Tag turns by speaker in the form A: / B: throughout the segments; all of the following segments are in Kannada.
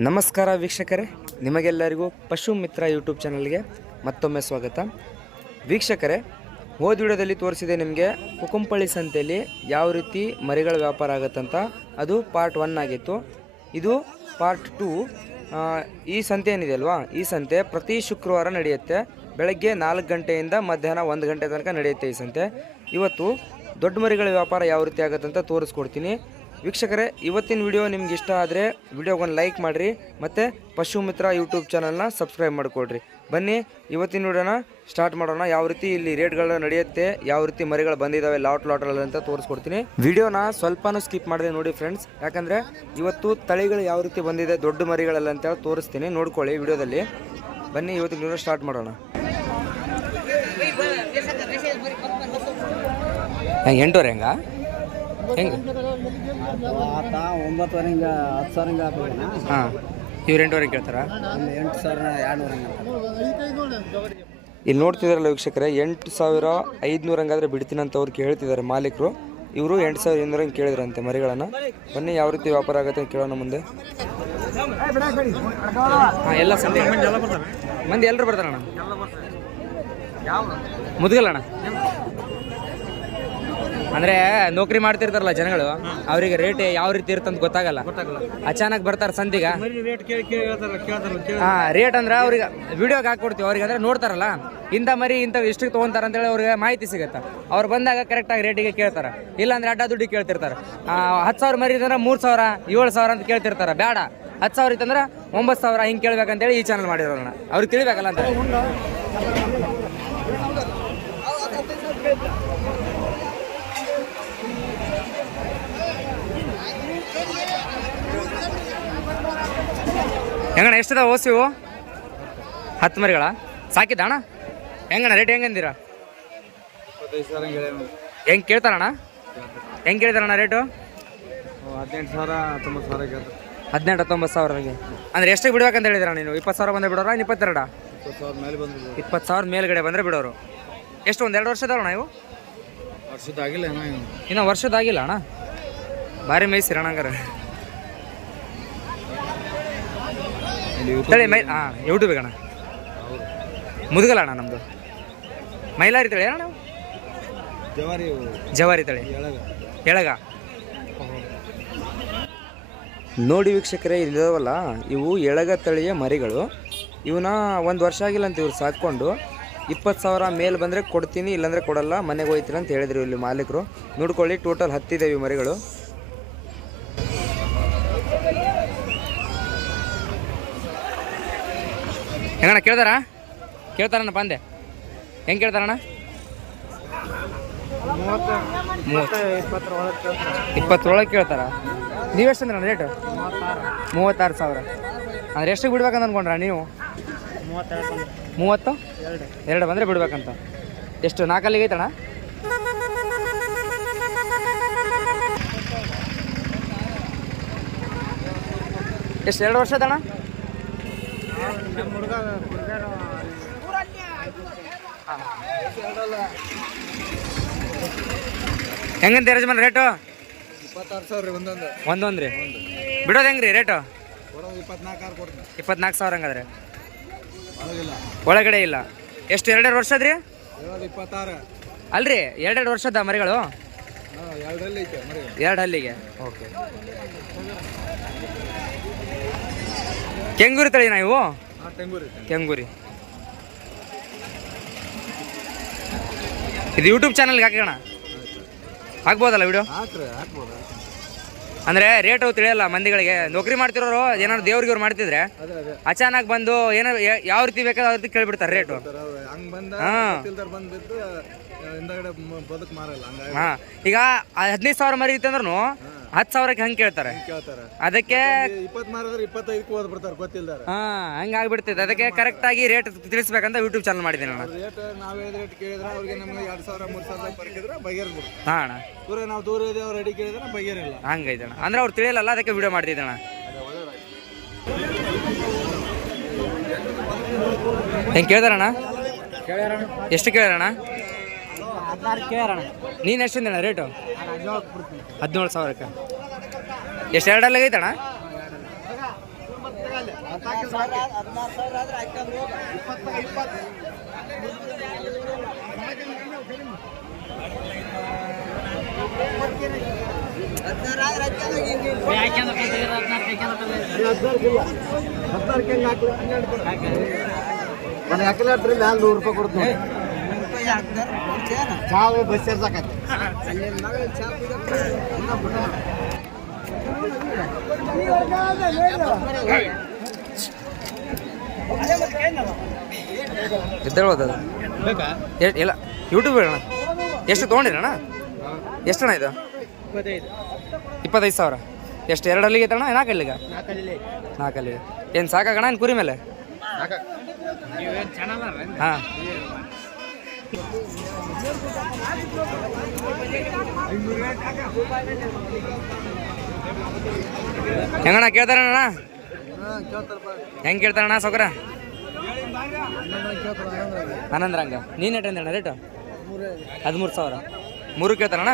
A: ನಮಸ್ಕಾರ ವೀಕ್ಷಕರೇ, ನಿಮಗೆಲ್ಲರಿಗೂ ಪಶು ಮಿತ್ರ ಯೂಟ್ಯೂಬ್ ಚಾನಲ್ಗೆ ಮತ್ತೊಮ್ಮೆ ಸ್ವಾಗತ. ವೀಕ್ಷಕರೇ, ಹೋದ ವಿಡಿಯೋದಲ್ಲಿ ತೋರಿಸಿದೆ ನಿಮಗೆ ಕುಕುಂಪಳ್ಳಿ ಸಂತೆಯಲ್ಲಿ ಯಾವ ರೀತಿ ಮರಿಗಳ ವ್ಯಾಪಾರ ಆಗುತ್ತಂತ. ಅದು ಪಾರ್ಟ್ ಒನ್ ಆಗಿತ್ತು. ಇದು ಪಾರ್ಟ್ ಟೂ ಈ ಸಂತೆ ಏನಿದೆ ಅಲ್ವಾ? ಈ ಸಂತೆ ಪ್ರತಿ ಶುಕ್ರವಾರ ನಡೆಯುತ್ತೆ. ಬೆಳಗ್ಗೆ ನಾಲ್ಕು ಗಂಟೆಯಿಂದ ಮಧ್ಯಾಹ್ನ ಒಂದು ಗಂಟೆ ತನಕ ನಡೆಯುತ್ತೆ ಈ ಸಂತೆ. ಇವತ್ತು ದೊಡ್ಡ ಮರಿಗಳ ವ್ಯಾಪಾರ ಯಾವ ರೀತಿ ಆಗುತ್ತಂತ ತೋರಿಸ್ಕೊಡ್ತೀನಿ. ವೀಕ್ಷಕರೇ, ಇವತ್ತಿನ ವಿಡಿಯೋ ನಿಮ್ಗೆ ಇಷ್ಟ ಆದರೆ ವಿಡಿಯೋಗೊಂದು ಲೈಕ್ ಮಾಡಿರಿ ಮತ್ತು ಪಶು ಮಿತ್ರ ಯೂಟ್ಯೂಬ್ ಚಾನಲ್ನ ಸಬ್ಸ್ಕ್ರೈಬ್ ಮಾಡಿಕೊಡ್ರಿ. ಬನ್ನಿ, ಇವತ್ತಿನ ವಿಡಿಯೋನ ಸ್ಟಾರ್ಟ್ ಮಾಡೋಣ. ಯಾವ ರೀತಿ ಇಲ್ಲಿ ರೇಟ್ಗಳು ನಡೆಯುತ್ತೆ, ಯಾವ ರೀತಿ ಮರಿಗಳು ಬಂದಿದ್ದಾವೆ ಲಾಟ್ ಲಾಟ್ಗಳಲ್ಲಿ ಅಂತ ತೋರಿಸ್ಕೊಡ್ತೀನಿ. ವಿಡಿಯೋನ ಸ್ವಲ್ಪನೂ ಸ್ಕಿಪ್ ಮಾಡಿದೆ ನೋಡಿ ಫ್ರೆಂಡ್ಸ್. ಯಾಕಂದರೆ ಇವತ್ತು ತಳಿಗಳು ಯಾವ ರೀತಿ ಬಂದಿದೆ, ದೊಡ್ಡ ಮರಿಗಳೆಲ್ಲ ಅಂತ ತೋರಿಸ್ತೀನಿ. ನೋಡ್ಕೊಳ್ಳಿ ವಿಡಿಯೋದಲ್ಲಿ. ಬನ್ನಿ, ಇವತ್ತಿನ ವಿಡಿಯೋ ಸ್ಟಾರ್ಟ್ ಮಾಡೋಣ. ಹೆಂಗೆ ಹೆಂಗ? ಹೆಂಗೆ?
B: ಆತ ಒಂಬತ್ತುವರೆ ಹಿಂಗೆ ಹತ್ತು ಸಾವಿರ ಹಿಂಗೆ
A: ಹಾಂ. ಇವ್ರು ಎಂಟುವರೆ ಕೇಳ್ತಾರ?
B: ಒಂದು ಎಂಟು ಸಾವಿರ ಎರಡುನೂರ ಹಿಂಗೆ
A: ಇಲ್ಲಿ ನೋಡ್ತಿದಾರಲ್ಲ ವೀಕ್ಷಕರೇ ಎಂಟು ಸಾವಿರ ಐದುನೂರು ಹಂಗಾದ್ರೆ ಬಿಡ್ತೀನಿ ಅಂತ ಅವ್ರು ಕೇಳ್ತಿದ್ದಾರೆ ಮಾಲೀಕರು. ಇವರು ಎಂಟು ಸಾವಿರ ಇನ್ನೂರ ಹಂಗೆ ಕೇಳಿದ್ರಂತೆ ಮರಿಗಳನ್ನು. ಬನ್ನಿ ಯಾವ ರೀತಿ ವ್ಯಾಪಾರ ಆಗತ್ತೆ ಅಂತ ಕೇಳೋಣ ಮುಂದೆ. ಹಾಂ ಎಲ್ಲ ಸಂತೆ. ಮಂದಿ ಎಲ್ಲರೂ ಬರ್ತಾರಣ್ಣ? ಮುದ್ಗಲ್ಲಣ್ಣ ಅಂದ್ರೆ ನೌಕರಿ ಮಾಡ್ತಿರ್ತಾರಲ್ಲ ಜನಗಳು, ಅವರಿಗೆ ರೇಟ್ ಯಾವ ರೀತಿ ಇರ್ತಂತ ಗೊತ್ತಾಗಲ್ಲ. ಅಚಾನಕ್ ಬರ್ತಾರ ಸಂತಿಗ ಹಾ ರೇಟ್ ಅಂದ್ರೆ ಅವ್ರಿಗೆ ವಿಡಿಯೋಗೆ ಹಾಕೊಡ್ತೀವಿ ಅವ್ರಿಗೆ ಅಂದ್ರೆ ನೋಡ್ತಾರಲ್ಲ. ಇಂಥ ಮರಿ, ಇಂಥ ಎಷ್ಟಕ್ಕೆ ತೊಗೊಂತಾರ ಅಂತೇಳಿ ಅವ್ರಿಗೆ ಮಾಹಿತಿ ಸಿಗುತ್ತೆ. ಅವ್ರು ಬಂದಾಗ ಕರೆಕ್ಟಾಗಿ ರೇಟಿಗೆ ಕೇಳ್ತಾರೆ. ಇಲ್ಲಾಂದ್ರೆ ಅಡ್ಡ ದುಡ್ಡು ಕೇಳ್ತಿರ್ತಾರೆ. ಹತ್ತು ಸಾವಿರ ಮರಿ ಇದ್ರೆ ಮೂರು ಸಾವಿರ, ಏಳು ಸಾವಿರ ಅಂತ ಕೇಳ್ತಿರ್ತಾರೆ. ಬೇಡ. ಹತ್ತು ಸಾವಿರ ಇತ್ತಂದ್ರೆ ಒಂಬತ್ತು ಸಾವಿರ ಹಿಂಗೆ ಕೇಳ್ಬೇಕಂತೇಳಿ ಈ ಚಾನಲ್ ಮಾಡಿರೋಣ ಅವ್ರಿಗೆ ತಿಳಿಬೇಕಲ್ಲ ಅಂತ. ಹೆಂಗಣ್ಣ ಎಷ್ಟದ ಓಸಿವು ಹತ್ತು ಮರಿಗಳ? ಸಾಕಿದ್ದ ಅಣ್ಣ? ಹೆಂಗಣ್ಣ ರೇಟ್ ಹೆಂಗಂದಿರ
B: ಹಿಂಗೆ
A: ಕೇಳ್ತಾರಣ್ಣ? ಹೆಂಗೆ ಕೇಳ್ತಾರಣ್ಣ ರೇಟು
B: ಹದಿನೆಂಟು ಸಾವಿರ ಹತ್ತೊಂಬತ್ತು ಸಾವಿರ ಕೇಳ್ತಾರೆ.
A: ಹದಿನೆಂಟು ಹತ್ತೊಂಬತ್ತು ಸಾವಿರಗೆ ಅಂದರೆ ಎಷ್ಟಿಗೆ ಬಿಡ್ಬೇಕಂತ ಹೇಳಿದ್ರ ನೀನು? ಇಪ್ಪತ್ತು ಸಾವಿರ ಬಂದರೆ ಬಿಡೋರ ಇಪ್ಪತ್ತೆರಡ?
B: ಇಪ್ಪತ್ತು ಸಾವಿರ
A: ಮೇಲ್ಗಡೆ ಬಂದರೆ ಬಿಡೋರು. ಎಷ್ಟು ಒಂದು ಎರಡು ವರ್ಷದವಣ್ಣ ಇವು?
B: ವರ್ಷದಾಗಿಲ್ಲ.
A: ಇನ್ನೂ. ವರ್ಷದಾಗಿಲ್ಲ ಅಣ್ಣ. ಭಾರಿ ಮೇಯ್ಸಿರ ಅಣ್ಣ ಹಂಗಾರೆ
B: ಇಲ್ಲಿ ಯೂಟ್ಯೂಬ್
A: ತಳಿ ಮೈ ಹಾಂ ಯೂಟ್ಯೂಬಿಗೆ ಅಣ್ಣ ಮುದುಗಲ್ಲ ಅಣ್ಣ ನಮ್ಮದು ಮೈಲಾರಿ ತಳಿ ಅಣ್ಣ
B: ಜವಾರಿ
A: ಜವಾರಿ ತಳಿ.
B: ಎಳಗ.
A: ನೋಡಿ ವೀಕ್ಷಕರೇ ಇಲ್ಲವಲ್ಲ ಇವು ಎಳಗ ತಳಿಯ ಮರಿಗಳು. ಇವನ್ನ ಒಂದು ವರ್ಷ ಆಗಿಲ್ಲ ಅಂತ ಇವ್ರು ಸಾಕೊಂಡು ಇಪ್ಪತ್ತು ಸಾವಿರ ಮೇಲೆ ಬಂದರೆ ಕೊಡ್ತೀನಿ ಇಲ್ಲಾಂದರೆ ಕೊಡಲ್ಲ ಮನೆಗೆ ಹೋಯ್ತೀನಿ ಅಂತ ಹೇಳಿದ್ರು ಇಲ್ಲಿ ಮಾಲೀಕರು. ನೋಡ್ಕೊಳ್ಳಿ ಟೋಟಲ್ ಹತ್ತಿದೆ ಈ ಮರಿಗಳು. ಹೆಂಗಣ್ಣ ಕೇಳ್ತಾರ ಕೇಳ್ತಾರಣ್ಣ, ಬಂದೆ. ಹೆಂಗೆ ಕೇಳ್ತಾರಣ್ಣ? ಇಪ್ಪತ್ತೊಳಗೆ ಕೇಳ್ತಾರ? ನೀವೆಷ್ಟು ಅಂದ್ರೆ ರೇಟು
B: ಮೂವತ್ತಾರು
A: ಸಾವಿರ. ಅಂದ್ರೆ ಎಷ್ಟು ಬಿಡ್ಬೇಕಂತ ಅನ್ಕೊಂಡ್ರ ನೀವು? ಮೂವತ್ತು?
B: ಎರಡು
A: ಬಂದ್ರೆ ಬಿಡ್ಬೇಕಂತ. ಎಷ್ಟು, ನಾಲ್ಕಲ್ಲಿಗೆ ಐತಣ್ಣ? ಎಷ್ಟು, ಎರಡು
B: ಹುಡುಗ ಹುಡುಗರು
A: ಹೆಂಗಂತ ಯಜಮಾನ್ ರೇಟು?
B: ಇಪ್ಪತ್ತಾರು ಸಾವಿರ ರೀ ಒಂದೊಂದು.
A: ಒಂದೊಂದು ರೀ ಬಿಡೋದು ಹೆಂಗ್ರಿ ರೇಟು?
B: ಕೊಡೋದು ಇಪ್ಪತ್ನಾಲ್ಕು
A: ಸಾವಿರ ಹಂಗಾದ್ರೆ. ಒಳಗಡೆ ಇಲ್ಲ. ಎಷ್ಟು ಎರಡೆರಡು ವರ್ಷದ್ರಿ? ರೀ
B: ಇಪ್ಪತ್ತಾರು.
A: ಅಲ್ರಿ ಎರಡೆರಡು ವರ್ಷದ ಮರಿಗಳು? ಎರಡು ಹಲ್ಲಿಗೆ ಓಕೆ. ಕೆಂಗೂರಿ ತಳಿನಾ ಇವು? ಕೆಂಗೂರಿ ಇದು ಯೂಟ್ಯೂಬ್ ಚಾನಲ್ಗೆ ಹಾಕೋಣ ಹಾಕ್ಬೋದಲ್ಲ ವಿಡಿಯೋ ಅಂದ್ರೆ ರೇಟ್ ತಿಳಿಯಲ್ಲ ಮಂದಿಗಳಿಗೆ. ನೌಕರಿ ಮಾಡ್ತಿರೋರು ಏನಾದ್ರು ದೇವ್ರಿಗೆ ಅವ್ರು ಮಾಡ್ತಿದ್ರೆ ಅಚಾನಕ್ ಬಂದು ಏನೋ ಯಾವ ರೀತಿ ಬೇಕಾದ ಅವ್ರ ರೀತಿ ಕೇಳ್ಬಿಡ್ತಾರೆ ರೇಟು ಹಾಂ. ಈಗ ಹದಿನೈದು ಸಾವಿರ ಮರಿ ಇತ್ತಂದ್ರೂ ಹತ್ತು ಸಾವಿರಕ್ಕೆ ಹಂಗೆ ಕೇಳ್ತಾರೆ?
B: ಕೇಳ್ತಾರೆ.
A: ಅದಕ್ಕೆ
B: ಮಾರಿದ್ರೆ ಇಪ್ಪತ್ತೈದಕ್ಕೆ ಓದ್ ಬಿಡ್ತಾರೆ ಗೊತ್ತಿಲ್ದಾರ.
A: ಹಾಂ ಹಂಗೆ ಆಗ್ಬಿಡ್ತೈತೆ ಅದಕ್ಕೆ ಕರೆಕ್ಟಾಗಿ ರೇಟ್ ತಿಳಿಸ್ಬೇಕಂತ ಯೂಟ್ಯೂಬ್ ಚಾನಲ್ ಮಾಡಿದ್ದೀನಿ ನಾನು.
B: ರೇಟ್ ನಾವು ಹೇಳಿದ ರೇಟ್ ಕೇಳಿದ್ರೆ ಅವ್ರಿಗೆ ನಮ್ಗೆ ಎರಡು ಸಾವಿರ ಮೂರು ಸಾವಿರ ಪರಿಕಿದ್ರೆ ಹಾ
A: ಹಾಂ ಅಣ್ಣ.
B: ದೂರ ನಾವು ದೂರ ಇದೆ ಅವ್ರು ರೆಡಿ ಕೇಳಿದ್ರೆ ಬಗೆರಿಲ್ಲ
A: ಹಂಗೈತೆ ಅಣ್ಣ. ಅಂದ್ರೆ ಅವ್ರು ತಿಳಿಯಲ್ಲ ಅದಕ್ಕೆ ವಿಡಿಯೋ ಮಾಡ್ತಿದ್ದಣ್ಣ ಹೆಂಗೆ ಕೇಳ್ದಾರಣ್ಣ ಎಷ್ಟು ಕೇಳ್ಯಾರಣ್ಣ ನೀನು ಎಷ್ಟಿಂದಣ್ಣ ರೇಟು
B: ಹದಿನೇಳು
A: ಸಾವಿರಕ್ಕೆ ಎಷ್ಟು ಎರಡಲ್ಲಿ ಐತಣ್ಣ
B: ಹದಿನಾರು ಸಾವಿರ ಆದ್ರೆ ಹದಿನಾರು ಹೋಗ ಹದಿನಾರು ಆದ್ರೆ
C: ನನಗೆ ಹಾಕಿಲ್ಲ ಹದಿನಾರು ನೂರು ರೂಪಾಯಿ ಕೊಡ್ತೀನಿ ಚಾವು ಬಸ್ ಸೇರ್ಸಾಕತ್ತೆ
A: ಎದ್ದೇಳೋದು ಅದು ಎ- ಇಲ್ಲ. ಯೂಟ್ಯೂಬ್ ಹೇಳೋಣ. ಎಷ್ಟು ತೊಗೊಂಡಿರಣ ಎಷ್ಟಣ ಇದು? ಇಪ್ಪತ್ತೈದು. ಸಾವಿರ. ಎಷ್ಟು ಎರಡು ಅಲ್ಲಿಗೆ ನಾಲ್ಕಲ್ಲಿಗ? ನಾಲ್ಕು ಅಲ್ಲಿಗ ನಾಲ್ಕು ಅಲ್ಲಿಗೆ ಏನು ಸಾಕಾಗಣ ಏನು ಕುರಿ ಮೇಲೆ? ಹಾಂ. ಹೆಂಗಣ್ಣ ಕೇಳ್ತಾರಣ್ಣ ಹೆಂಗೆ ಕೇಳ್ತಾರಣ್ಣ ಸೌಕರ ಆನಂದ್ರಂಗ ನೀನು ಎಟ್ಟು ಅಂದಣ್ಣ ರೇಟ್ ಹದಿಮೂರು ಸಾವಿರ. ಮೂರು ಕೇಳ್ತಾರಣ್ಣ?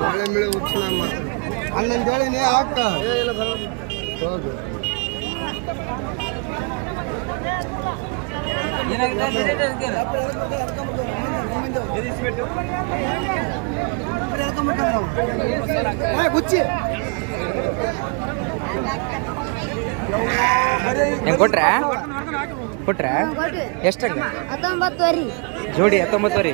C: ಮಳೆ ಮಳೆ ಉಚ್ಚನ ಹನ್ನೊಂದು ಹೇಳಿನಿ ಹಾಕ ಹೌದು ಗುಚ್ಚಿ
A: ಹೆಂಗೆ ಕೊಟ್ರೆ? ಕೊಟ್ರೆ? ಎಷ್ಟಂಗ?
D: ಹತ್ತೊಂಬತ್ತುವರೆ.
A: ಜೋಡಿ ಹತ್ತೊಂಬತ್ತು ರೀ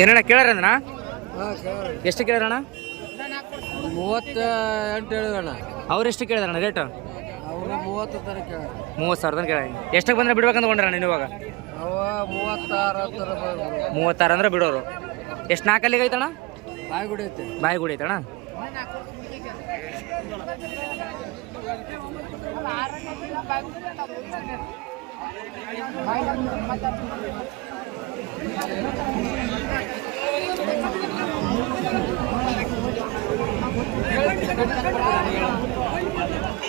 A: ಏನಣ್ಣ ಕೇಳಾರಣ್ಣ ಎಷ್ಟು ಕೇಳಾರಣ್ಣ
B: ಮೂವತ್ತ ಎಂಟು ಹೇಳಿದಣ್ಣ
A: ಅವ್ರು ಎಷ್ಟು ಕೇಳಿದಾರಣ್ಣ ರೇಟು
B: ಅವರು ಮೂವತ್ತು ತರ ಕೇಳ
A: ಮೂವತ್ತು ಸಾವಿರದ ಕೇಳ ಎಷ್ಟಕ್ಕೆ ಬಂದ್ರೆ ಬಿಡ್ಬೇಕಂತ ಕೊಂಡ್ರಣ್ಣ ನೀನು ಇವಾಗ
B: ಅವ ಮೂವತ್ತಾರು ತರ
A: ಮೂವತ್ತಾರು ಅಂದ್ರೆ ಬಿಡೋರು. ಎಷ್ಟು ನಾಲ್ಕಲ್ಲಿಗೆ ಐತಣ್ಣ?
B: ಬಾಯಿ ಐತೆ.
A: ಬಾಯಿ ಗುಡಿ ಐತಣ್ಣ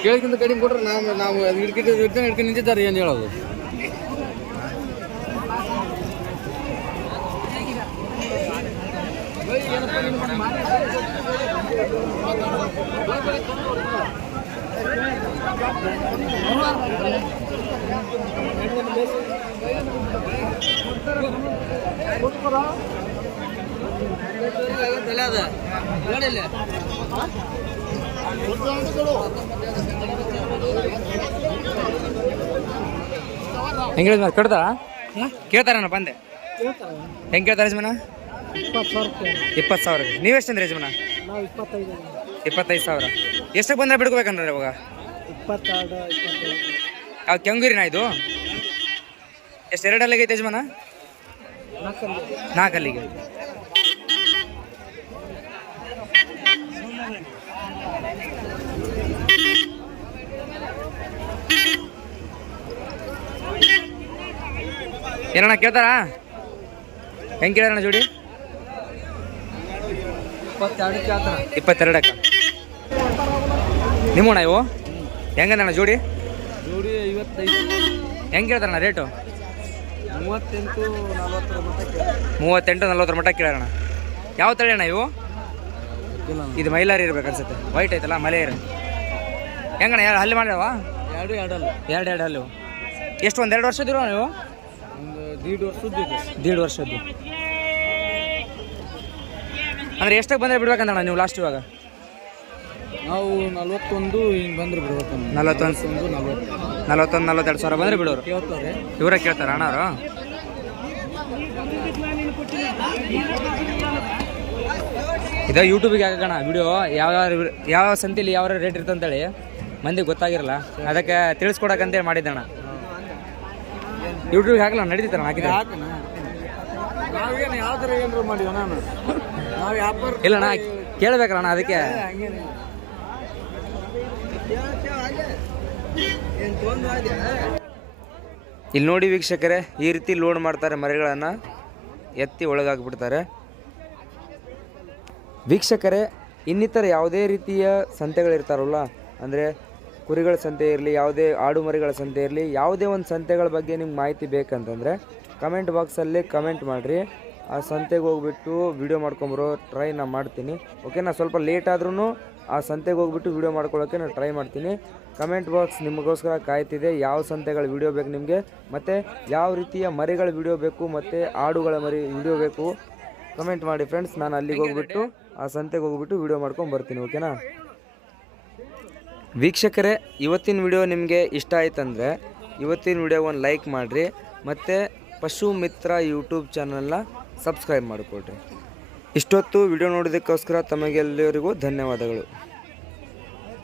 B: ಕೇಳಕ್ಕಿಂತ ಕಡಿಮೆ ಕೊಟ್ರೆ ನಾವು ನಾವು ಹಿಡ್ಕಿಟ್ಟು ಹಿಡ್ಕೊಂಡು ಹಿಡ್ಕೊಂಡು ನಿಂತಿದ್ದಾರೆ ಏನು ಹೇಳೋದು
A: ಹೆಂಗೆ ಹೇಳಿದ್ಮ ಕಡ್ದಾರ ಕೇಳ್ತಾರಣ್ಣ ಬಂದೆ. ಹೆಂಗೆ ಕೇಳ್ತಾರೆ ಯಜಮಾನ? ಇಪ್ಪತ್ತು ಸಾವಿರ ನೀವೆಷ್ಟಂದ್ರೆ ಯಜಮಾನ?
B: ಇಪ್ಪತ್ತೈದು
A: ಸಾವಿರ. ಎಷ್ಟಕ್ಕೆ ಬಂದ್ರೆ ಬಿಡ್ಕೋಬೇಕಂದ್ರೆ ಇವಾಗ? ಯಾವ ಕೆಂಗೂರಿನ ಇದು? ಎಷ್ಟು ಎರಡು ಅಲ್ಲಿಗೆ ಐತೆ ಯಜಮಾನ? ನಾಲ್ಕಲ್ಲಿಗೆ. ಏನಣ್ಣ ಕೇಳ್ತಾರಾ? ಹೆಂಗೆ ಕೇಳ್ಯಾರಣ್ಣ ಜೋಡಿ? ಇಪ್ಪತ್ತೆರಡಕ್ಕ ನಿಮ್ಮಣ್ಣ ಇವು? ಹೆಂಗಣ್ಣ ಜೋಡಿ?
B: ಜೋಡಿ ಐವತ್ತೈದು.
A: ಹೆಂಗೆ ಕೇಳ್ತಾರಣ್ಣ ರೇಟು?
B: ಮೂವತ್ತೆಂಟು
A: ಮೂವತ್ತೆಂಟು ನಲ್ವತ್ತರ ಮಟ್ಟ ಕೇಳೋಣ ಯಾವ ತಳಿ ಅಣ್ಣ ಇವು? ಇದು ಮೈಲಾರಿ ಇರ್ಬೇಕು ಅನ್ಸುತ್ತೆ. ವೈಟ್ ಐತಲ್ಲ ಮಲೇರಿ ಹೆಂಗಣ್ಣ ಎರಡು ಹಲ್ಲಿ ಮಾಡ್ಯಾವ?
B: ಎರಡು ಎರಡಲ್ಲ
A: ಎರಡು ಎರಡು ಹಲ್ಲು. ಎಷ್ಟು ಒಂದು ಎರಡು ವರ್ಷದಿರೋ ನೀವು
B: ದೀಡ್ ವರ್ಷದ್ದು ಇದೆ.
A: ಅಂದ್ರೆ ಎಷ್ಟಕ್ಕೆ ಬಂದರೆ ಬಿಡ್ಬೇಕಂತಣ್ಣ ನೀವು ಲಾಸ್ಟ್ ಇವಾಗ?
B: ನಾವು ನಲ್ವತ್ತೊಂದು ಹಿಂಗೆ ಬಂದ್ರೆ ಬಿಡ್ಬೇಕು
E: ನಲವತ್ತೊಂದು.
B: ನಲ್ವತ್ತು.
E: ನಲವತ್ತೊಂದು ನಲವತ್ತೆರಡು ಸಾವಿರ ಬಂದರೆ ಬಿಡೋರು.
B: ಕೇಳ್ತಾರೆ.
E: ಇವರೇ ಕೇಳ್ತಾರ ಅಣ್ಣ ಅವರು? ಇದು ಯೂಟ್ಯೂಬಿಗೆ ಹಾಕೋಣ ವಿಡಿಯೋ ಯಾವ ಯಾವ ಸಂತಿಲಿ ಯಾವ ರೇಟ್ ಇರ್ತಂತೇಳಿ? ಮಂದಿಗೆ ಗೊತ್ತಾಗಿರಲ್ಲ. ಅದಕ್ಕೆ ತಿಳಿಸ್ಕೊಡಕಂತೇಳಿ ಮಾಡಿದ್ದಣ್ಣ. ಯೂಟ್ಯೂಬ್ಗೆ ಹಾಕಲ್ಲ ನಡೀತಾರ ಹಾಕಿದ್ರೆ?
B: ಹಾಕಣ ನಾವೇನು ಯಾವ ಥರ ಏನಾರು ಮಾಡಿವ ನಾನು? ನಾವು ವ್ಯಾಪಾರ
E: ಇಲ್ಲಣ್ಣ ಕೇಳ್ಬೇಕಲ್ಲ ಅದಕ್ಕೆ. ಇಲ್ಲಿ. ನೋಡಿ ವೀಕ್ಷಕರೇ ಈ ರೀತಿ ಲೋಡ್ ಮಾಡ್ತಾರೆ ಮರಿಗಳನ್ನು. ಎತ್ತಿ ಒಳಗಾಗ್ಬಿಡ್ತಾರೆ ವೀಕ್ಷಕರೇ ಇನ್ನಿತರ ಯಾವುದೇ ರೀತಿಯ ಸಂತೆಗಳಿರ್ತಾರಲ್ಲ ಅಂದರೆ ಕುರಿಗಳ ಸಂತೆ ಇರಲಿ, ಯಾವುದೇ ಆಡು ಮರಿಗಳ ಸಂತೆ ಇರಲಿ, ಯಾವುದೇ ಒಂದು ಸಂತೆಗಳ ಬಗ್ಗೆ ನಿಮ್ಗೆ ಮಾಹಿತಿ ಬೇಕಂತಂದರೆ ಕಮೆಂಟ್ ಬಾಕ್ಸಲ್ಲಿ ಕಮೆಂಟ್ ಮಾಡಿರಿ. ಆ ಸಂತೆಗೆ ಹೋಗ್ಬಿಟ್ಟು ವಿಡಿಯೋ ಮಾಡ್ಕೊಂಬರೋ ಟ್ರೈ ನಾನು ಮಾಡ್ತೀನಿ. ಓಕೆನಾ ಸ್ವಲ್ಪ ಲೇಟ್ ಆದ್ರೂ ಆ ಸಂತೆಗೆ ಹೋಗ್ಬಿಟ್ಟು ವೀಡಿಯೋ ಮಾಡ್ಕೊಳ್ಳೋಕ್ಕೆ ನಾನು ಟ್ರೈ ಮಾಡ್ತೀನಿ. ಕಮೆಂಟ್ ಬಾಕ್ಸ್ ನಿಮಗೋಸ್ಕರ ಕಾಯ್ತಿದೆ. ಯಾವ ಸಂತೆಗಳ ವಿಡಿಯೋ ಬೇಕು ನಿಮಗೆ, ಮತ್ತು ಯಾವ ರೀತಿಯ ಮರಿಗಳ ವಿಡಿಯೋ ಬೇಕು, ಮತ್ತು ಆಡುಗಳ ಮರಿ ವಿಡಿಯೋ ಬೇಕು ಕಮೆಂಟ್ ಮಾಡಿ ಫ್ರೆಂಡ್ಸ್ ನಾನು ಅಲ್ಲಿಗೆ ಹೋಗ್ಬಿಟ್ಟು ಆ ಸಂತೆಗೆ ಹೋಗ್ಬಿಟ್ಟು ವೀಡಿಯೋ ಮಾಡ್ಕೊಂಡು ಬರ್ತೀನಿ ಓಕೆನಾ ವೀಕ್ಷಕರೇ, ಇವತ್ತಿನ ವಿಡಿಯೋ ನಿಮಗೆ ಇಷ್ಟ ಆಯ್ತಂದರೆ ಇವತ್ತಿನ ವಿಡಿಯೋ ಒಂದು ಲೈಕ್ ಮಾಡಿರಿ ಮತ್ತು ಪಶು ಮಿತ್ರ ಯೂಟ್ಯೂಬ್ ಚಾನಲ್ನ ಸಬ್ಸ್ಕ್ರೈಬ್ ಮಾಡಿಕೊಡ್ರಿ ಇಷ್ಟೊತ್ತು ವಿಡಿಯೋ ನೋಡೋದಕ್ಕೋಸ್ಕರ ತಮಗೆಲ್ಲರಿಗೂ ಧನ್ಯವಾದಗಳು.